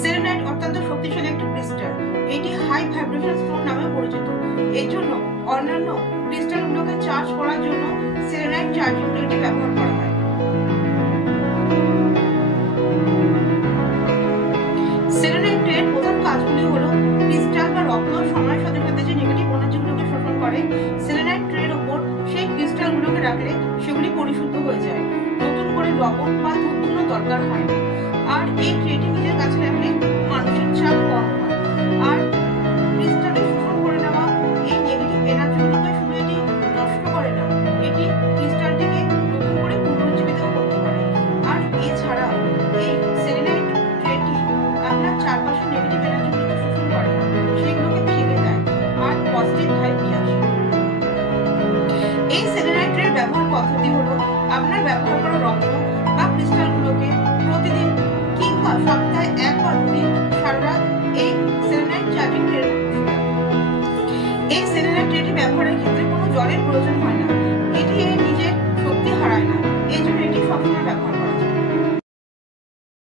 Selenite অত্যন্ত শক্তিশালী একটি ক্রিস্টাল। এটি হাই ভাইব্রেশন স্টোন নামে পরিচিত। এর জন্য অন্যান্য ক্রিস্টালগুলোকে চার্জ করার জন্য সেলেনাইট চার্জিং প্লেটটি ব্যবহার করা হয়। সেলেনাইটের প্রধান কাজগুলি হলো ক্রিস্টাল বা রত্ন সময়ের সাথে সাথে যে নেগেটিভ এনার্জিগুলোকে শোষণ করে, সেলেনাইট ট্রের উপর সেই ক্রিস্টালগুলোকে রাখলে সেগুলি পরিশুদ্ধ হয়ে যায়। নতুন করে লবণ বা ধূপগুলো দরকার হয় না। আর এই ট্রেটি নিজের কাছে রাখলে মানসিক চাপ কম হয়। আর ক্রিস্টালে শোষণ করে নেওয়া এই নেগেটিভ এনার্জিগুলোকে শুধু এটি নষ্ট করে না, এটি ক্রিস্টালটিকে নতুন করে পুনরুজ্জীবিত করতে পারে। আর এছাড়া এই সেলেনাইট ট্রেটি আপনার চারপাশে নেগেটিভ এনার্জিগুলোকে শোষণ করে না, সেগুলোকে ভেঙে দেয় আর পজিটিভ ভাইব নিয়ে আসে। এই সেলেনাইট ট্রের ব্যবহার পদ্ধতি হলো আপনার ব্যবহার করা রত্ন বা ক্রিস্টালগুলোকে প্রতিদিন কিংবা সপ্তাহে একবার দুদিন সারা রাত এই সেলেনাইট চার্জিং ট্রের উপর বসে রাখুন। এই সেলেনাইট ট্রেটি ব্যবহার